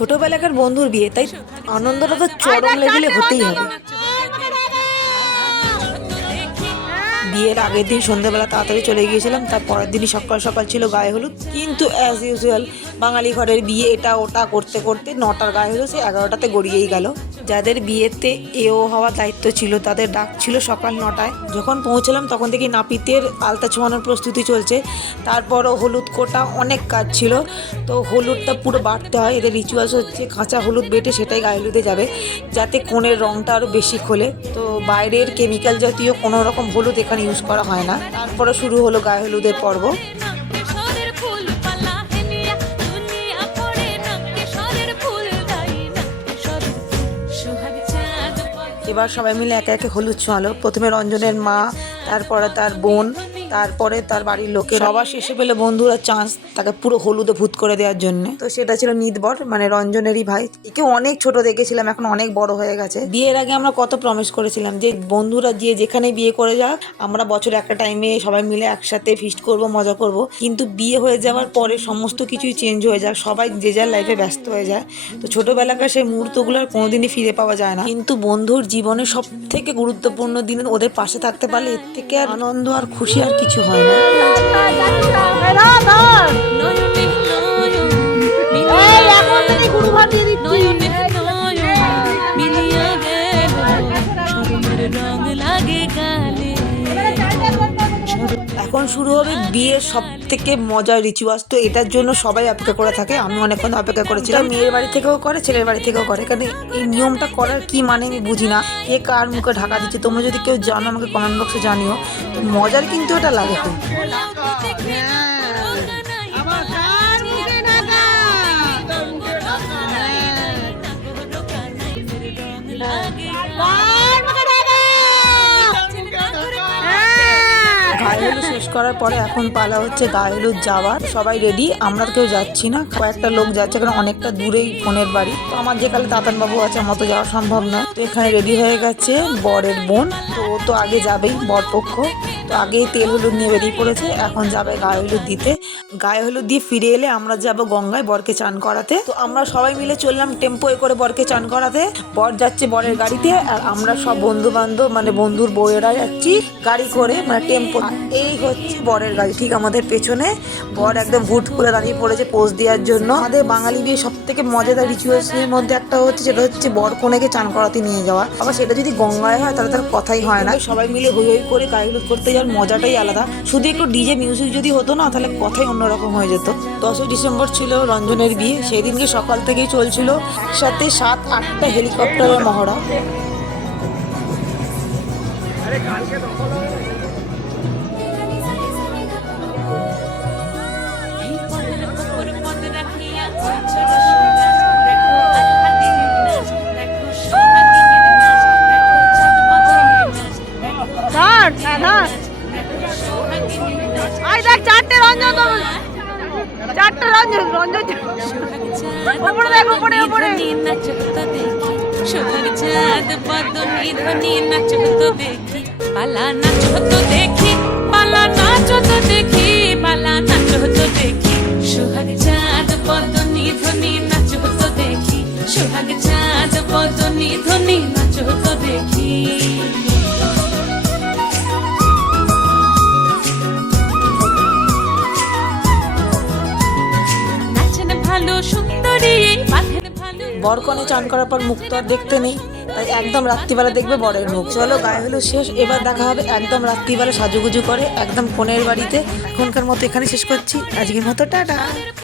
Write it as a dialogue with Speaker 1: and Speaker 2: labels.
Speaker 1: ছোটবেলাকার বন্ধুর বিয়ে তাই আনন্দটা তো চরম লেভেলে হতেই হবে। বিয়ের আগের দিন সন্ধ্যাবেলা তাড়াতাড়ি চলে গিয়েছিলাম, তার পরের দিনই সকাল সকাল ছিল গায়ে হলুদ। কিন্তু অ্যাজ ইউজুয়াল বাঙালি ঘরের বিয়ে এটা ওটা করতে করতে নটার গায়ে হলুদ সে এগারোটাতে গড়িয়েই গেল। যাদের বিয়েতে এও হওয়ার দায়িত্ব ছিল, তাদের ডাক ছিল সকাল নটায়। যখন পৌঁছলাম, তখন থেকে নাপিতের আলতা ছোঁয়ানোর প্রস্তুতি চলছে। তারপরও হলুদ কোটা অনেক কাজ ছিল, তো হলুদটা পুরো বাড়তে হয়। এদের রিচুয়ালস হচ্ছে কাঁচা হলুদ বেটে সেটাই গায়ে হলুদে যাবে, যাতে কোণের রঙটা আরও বেশি খোলে। তো বাইরের কেমিক্যাল জাতীয় কোনো রকম হলুদ এখানে ইউজ করা হয় না। তারপরে শুরু হলো গায়ে হলুদের পর্ব। এবার সবাই মিলে একে একে হলুদ ছোঁয়ালো। প্রথমে রঞ্জনের মা, তারপরে তার বোন। তারপরে তার বাড়ির লোকে সবার শেষে পেলে বন্ধুরা চান্স তাকে পুরো হলুদে ভূত করে দেওয়ার জন্য। তো সেটা ছিল নিদবর মানে রঞ্জনেরই ভাই। একে অনেক ছোট দেখেছিলাম এখন অনেক বড় হয়ে গেছে। বিয়ের আগে আমরা কত প্রমিস করেছিলাম যে বন্ধুরা যে যেখানে বিয়ে করে যাক আমরা বছরে একটা টাইমে সবাই মিলে একসাথে ফিস্ট করব মজা করব। কিন্তু বিয়ে হয়ে যাওয়ার পরে সমস্ত কিছুই চেঞ্জ হয়ে যায় সবাই যে যার লাইফে ব্যস্ত হয়ে যায়। তো ছোটবেলাকার সেই মুহূর্তগুলো আর কোনোদিনই ফিরে পাওয়া যায় না। কিন্তু বন্ধুর জীবনে সব থেকে গুরুত্বপূর্ণ দিনে ওদের পাশে থাকতে পারলে এর থেকে আর আনন্দ আর খুশি আর কিছু হয় না
Speaker 2: রং লাগে মিলিয়া
Speaker 1: এখন শুরু হবে? বিয়ের সব থেকে মজার রিচুয়ালস তো এটার জন্য সবাই অপেক্ষা করে থাকে। আমি অনেকক্ষণ অপেক্ষা করেছিলাম। মেয়ের বাড়ি থেকেও করে, ছেলের বাড়ি থেকেও করে। কারণ এই নিয়মটা করার কি মানে আমি বুঝি না। কে কার মুখে ঢাকা দিচ্ছে? তোমরা যদি কেউ জানো, আমাকে কমেন্ট বক্সে জানিও। তো মজার কিন্তু এটা লাগে। করার পরে এখন পালা হচ্ছে গায়ে যাওয়ার। সবাই রেডি আমরা কেউ যাচ্ছি না। কয়েকটা লোক যাচ্ছে, কারণ অনেকটা দূরেই ফোনের বাড়ি। তো আমার যে কালে তাতান বাবু আছে, আমার তো যাওয়া সম্ভব নয়। তো এখানে রেডি হয়ে গেছে বরের বোন। তো ও তো আগে যাবেই বর পক্ষ তো আগেই তেল হলুদ নিয়ে বেরিয়ে পড়েছে, এখন যাবে গায়ে হলুদ দিতে। গায়ে হলুদ দিয়ে ফিরে এলে আমরা যাব গঙ্গায় বরকে চান করাতে। তো আমরা সবাই মিলে চললাম টেম্পোয়ে করে বরকে চান করাতে। বর যাচ্ছে বরের গাড়িতে আর আমরা সব বন্ধু বান্ধব মানে বন্ধুর বউয়েরা যাচ্ছি গাড়ি করে মানে টেম্পো। এই হচ্ছে বরের গাড়ি ঠিক আমাদের পেছনে। বর একদম হুট করে দাঁড়িয়ে পড়েছে পোজ দেওয়ার জন্য। আমাদের বাঙালি বিয়ে সব থেকে মজাদার রিচুয়ালসের মধ্যে একটা হচ্ছে, সেটা হচ্ছে বর কনেকে চান করাতে নিয়ে যাওয়া। আবার সেটা যদি গঙ্গায় হয়, তাহলে তার কথাই হয় না। সবাই মিলে হই হই করে গায়ে হলুদ করতে যাওয়ার মজাটাই আলাদা। শুধু একটু ডিজে মিউজিক যদি হতো না, তাহলে কথাই অন্যরকম হয়ে যেত। দশই ডিসেম্বর ছিল রঞ্জনের বিয়ে। সেই দিনকে সকাল থেকেই চলছিল সাথে সাত, আটটা হেলিকপ্টারের মহড়া।
Speaker 2: পালা না তো দেখি পালা না দেখি পালা না দেখি। ভালো, সুন্দরী
Speaker 1: বরকনে চান করার পর মুখ তো আর দেখতে নেই। তাই একদম রাত্রিবেলা দেখবে বরের মুখ। চলো, গায়ে হলো শেষ। এবার দেখা হবে একদম রাত্রিবেলা সাজুগুজু করে একদম ফোনের বাড়িতে। এখনকার মতো এখানে শেষ করছি। আজকের মতো, টাটা।